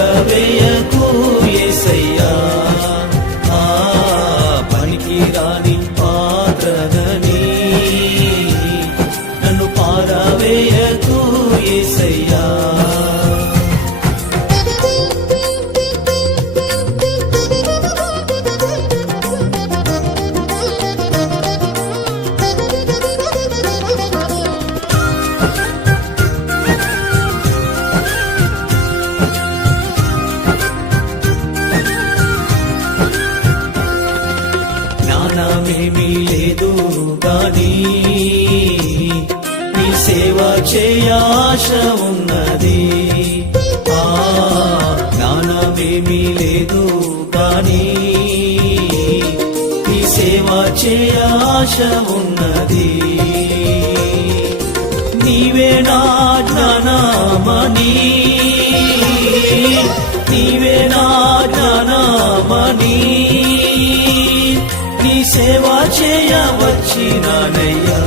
నన్ను చేయాశ ఉన్నది. ఆ జ్ఞానమేమీ లేదు కానీ నీ సేవ చేయాశ ఉన్నది. నీవే నా జ్ఞానమణి నీవే నా జ్ఞానమణి నీ సేవ చేయవచ్చినయ్యా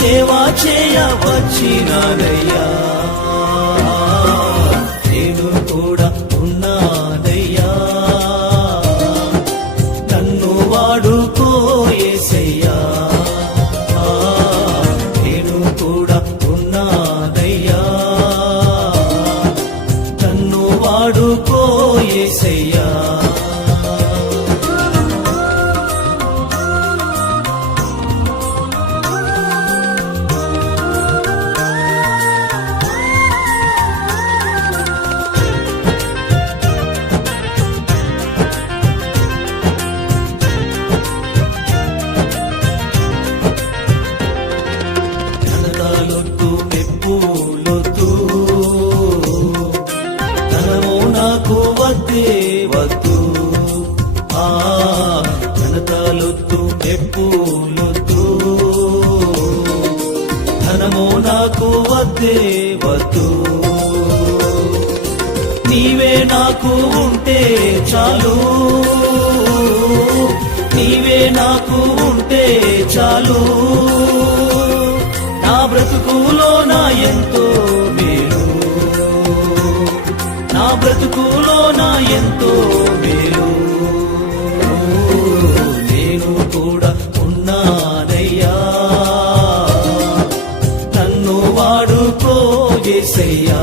నీ చేయ చేయవచ్చినానయ్యా. నేను కూడా ఉన్నానయ్యా. నన్ను వాడుకోయేసయ్యా నేను కూడా ఉన్నానయ్యా. నన్ను వాడుకోయేసయ్యా వద్దే వద్దు. ఆ ఘనతలొద్దు ఎప్పులొద్దు ధనము నాకు వద్దే వద్దు. నీవే నాకు ఉంటే చాలు. నీవే నాకు ఉంటే చాలు. నా బ్రతుకులో నా ఎంతో మేలు. నా బ్రతుకులో ఎంతో మేలు. నేను కూడా ఉన్నానయ్యా. నన్ను వాడుకో చేసయ్యా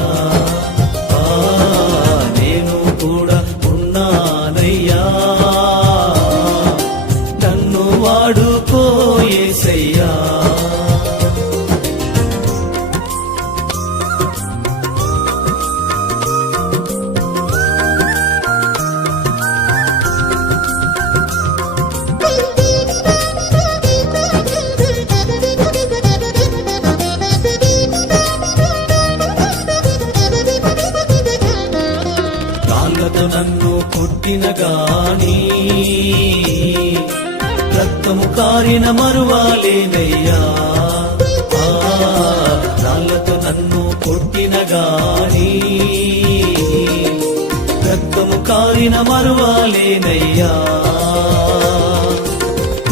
రక్తము కారిన మరువాలేనయ్యా. రాళ్ళతో నన్ను కొట్టిన గాని. రక్తము కారిన మరువాలేనయ్యా.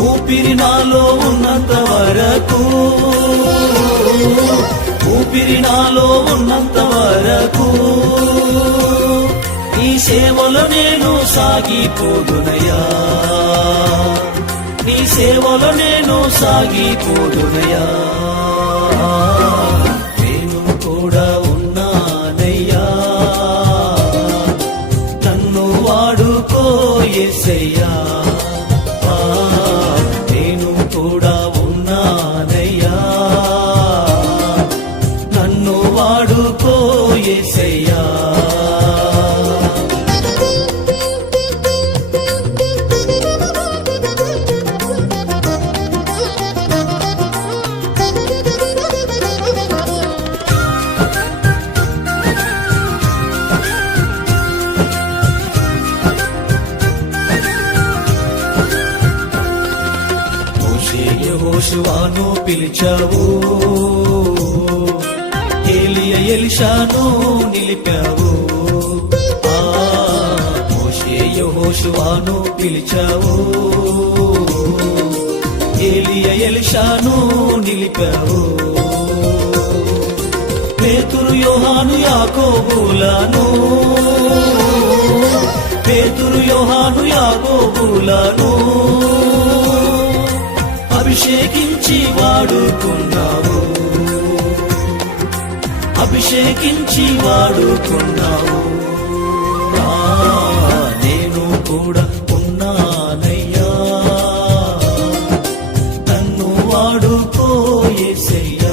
ఊపిరి నాలో ఉన్నంత వరకు ఊపిరి నాలో ఉన్నంత వరకు ఈ సేవలో నేను సాగిపోదునయ్యా. నీ సేవలో నేను సాగిపోదునయ్యా. నేను కూడా ఉన్నానయ్యా. నన్ను వాడుకోయేసయ్యా యెహోషువాను పిలిచావు. ఏలియ ఎలిషాను నిలిపావు. ఆ మోషే యెహోషువాను పిలిచావు. ఏలియ ఎలిషాను నిలిపావు. పేతురు యోహాను యాకోబులను. పేతురు యోహాను యాకోబులను. అభిషేకించి వాడుకున్నావు అభిషేకించి వాడుకున్నావు ఆ, నేను కూడా ఉన్నానయ్యా. నన్ను వాడుకోయేసయ్యా